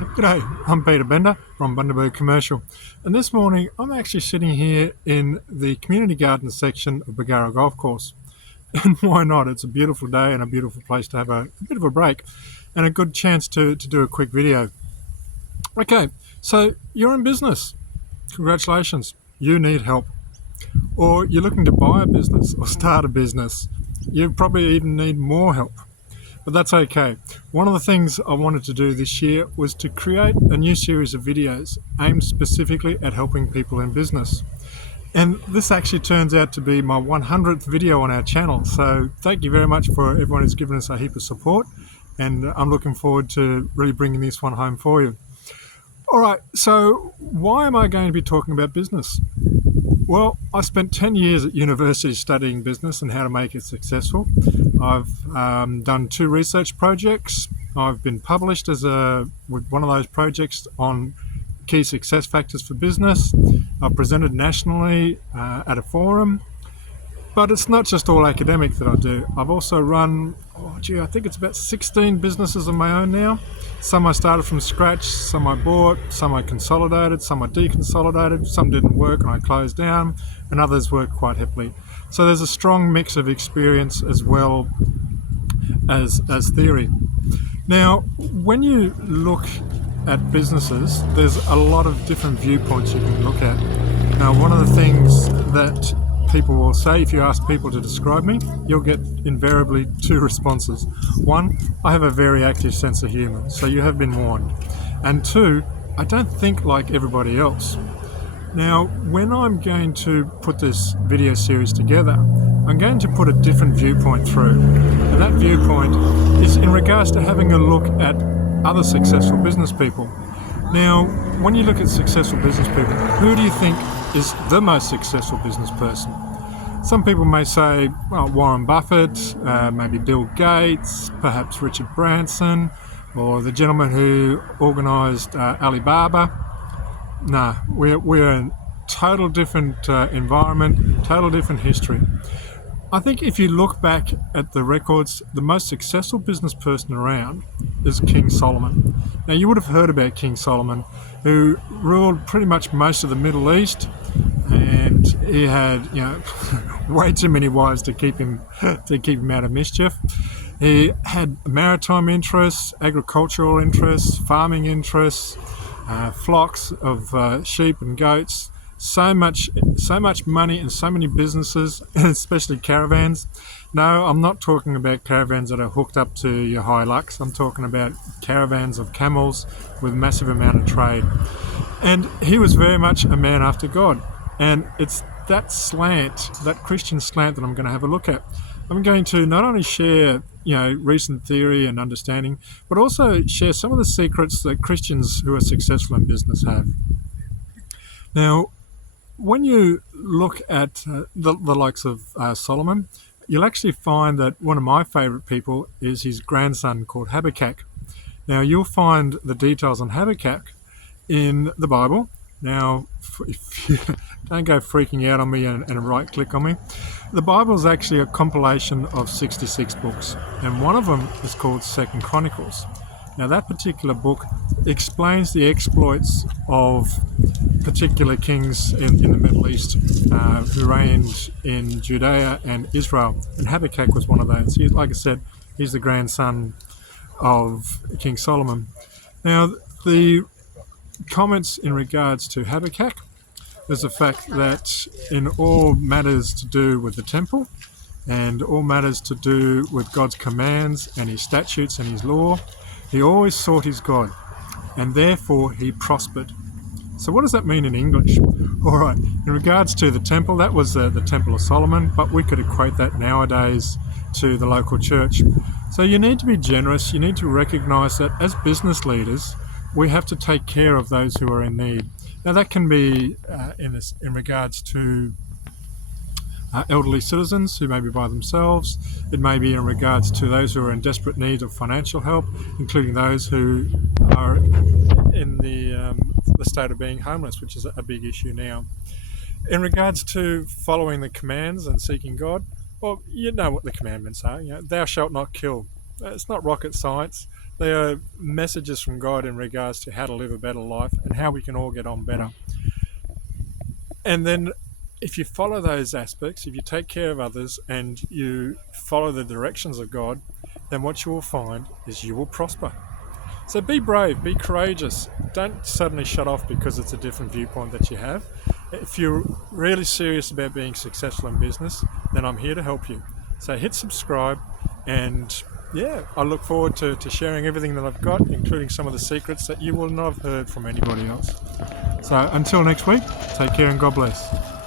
G'day, I'm Peter Bender from Bundaberg Commercial, and this morning I'm actually sitting here in the community garden section of Bargara Golf Course. And why not? It's a beautiful day and a beautiful place to have a bit of a break and a good chance to do a quick video. Okay, so you're in business. Congratulations, you need help. Or you're looking to buy a business or start a business. You probably even need more help. But that's okay. One of the things I wanted to do this year was to create a new series of videos aimed specifically at helping people in business. And this actually turns out to be my 100th video on our channel. So thank you very much for everyone who's given us a heap of support. And I'm looking forward to really bringing this one home for you. All right, so why am I going to be talking about business? Well, I spent 10 years at university studying business and how to make it successful. I've done 2 research projects. I've been published with one of those projects on key success factors for business. I've presented nationally at a forum. But it's not just all academic that I do. I've also run, I think it's about 16 businesses of my own now. Some I started from scratch, some I bought, some I consolidated, some I deconsolidated, some didn't work and I closed down, and others worked quite happily. So there's a strong mix of experience as well as theory. Now, when you look at businesses, there's a lot of different viewpoints you can look at. Now, one of the things that people will say, if you ask people to describe me, you'll get invariably 2 responses. 1, I have a very active sense of humour, so you have been warned. And 2, I don't think like everybody else. Now, when I'm going to put this video series together, I'm going to put a different viewpoint through. And that viewpoint is in regards to having a look at other successful business people. Now, when you look at successful business people, who do you think is the most successful business person? Some people may say, well, Warren Buffett, maybe Bill Gates, perhaps Richard Branson, or the gentleman who organised Alibaba. No, we're in total different environment, total different history. I think if you look back at the records, the most successful business person around is King Solomon. Now, you would have heard about King Solomon, who ruled pretty much most of the Middle East, and he had, way too many wives to keep him out of mischief. He had maritime interests, agricultural interests, farming interests, flocks of sheep and goats. So much money and so many businesses, especially caravans. No, I'm not talking about caravans that are hooked up to your Hilux. I'm talking about caravans of camels with massive amount of trade. And he was very much a man after God. And it's that slant, that Christian slant, that I'm going to have a look at. I'm going to not only share, recent theory and understanding, but also share some of the secrets that Christians who are successful in business have. Now, when you look at the likes of Solomon, you'll actually find that one of my favourite people is his grandson called Habakkuk. Now, you'll find the details on Habakkuk in the Bible. Now, if you don't go freaking out on me and right-click on me, the Bible is actually a compilation of 66 books, and one of them is called 2nd Chronicles. Now, that particular book explains the exploits of particular kings in the Middle East who reigned in Judea and Israel, and Habakkuk was one of those. Like I said, he's the grandson of King Solomon. Now, the comments in regards to Habakkuk is the fact that in all matters to do with the temple and all matters to do with God's commands and his statutes and his law, he always sought his God, and therefore he prospered. So what does that mean in English? All right, in regards to the temple, that was the Temple of Solomon, but we could equate that nowadays to the local church. So you need to be generous. You need to recognize that as business leaders, we have to take care of those who are in need. Now, that can be in regards to elderly citizens who may be by themselves. It may be in regards to those who are in desperate need of financial help, including those who are in the state of being homeless, which is a big issue now. In regards to following the commands and seeking God, well, you know what the commandments are. Thou shalt not kill. It's not rocket science. They are messages from God in regards to how to live a better life and how we can all get on better. And then if you follow those aspects, if you take care of others and you follow the directions of God, then what you will find is you will prosper. So be brave, be courageous. Don't suddenly shut off because it's a different viewpoint that you have. If you're really serious about being successful in business, then I'm here to help you. So hit subscribe, and yeah, I look forward to sharing everything that I've got, including some of the secrets that you will not have heard from anybody else. So until next week, take care and God bless.